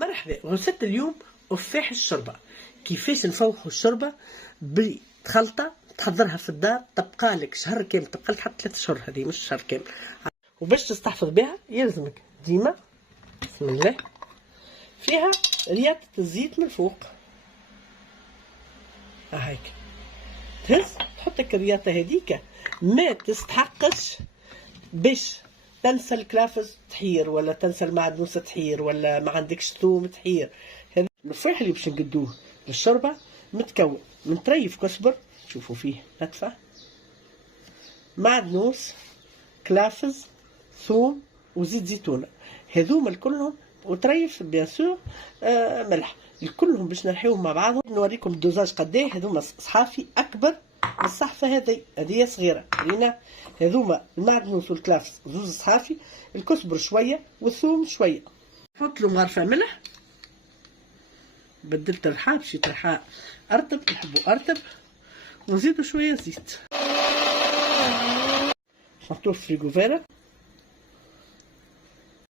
مرحبا، غرست اليوم أفاح الشوربة. كيفاش نفوحوا الشوربة بخلطة تحضرها في الدار تبقى لك شهر كامل، تبقى لك حتى 3 شهور، هذه مش شهر كامل. وباش تستحفظ بها يلزمك ديما بسم الله فيها رياضة الزيت من فوق، هيك تهز تحطك الرياضة هذيك، ما تستحقش باش تنسى الكلافز تحير، ولا تنسى المعدنوس تحير، ولا ما عندكش ثوم تحير. هذا النفاح اللي باش نقدوه للشوربه متكون من طريف كزبر، تشوفوا فيه نتفه، معدنوس، كلافز، ثوم وزيت زيتونه، هذوما كلهم، وطريف بيان سور ملح، كلهم باش نرحيوهم مع بعضهم. نوريكم الدوزاج قداه. هذوما صحافي اكبر من الصحفه هذه صغيره رينا. هذوما المعدنوس والكلافس زوز صحافي، الكزبر شويه والثوم شويه. نحط له مغرفه ملح، بدلت الرحاء مشيت رحاء ارطب، نحبو ارطب، ونزيدو شويه زيت، نحطوه في الفريغوفيرا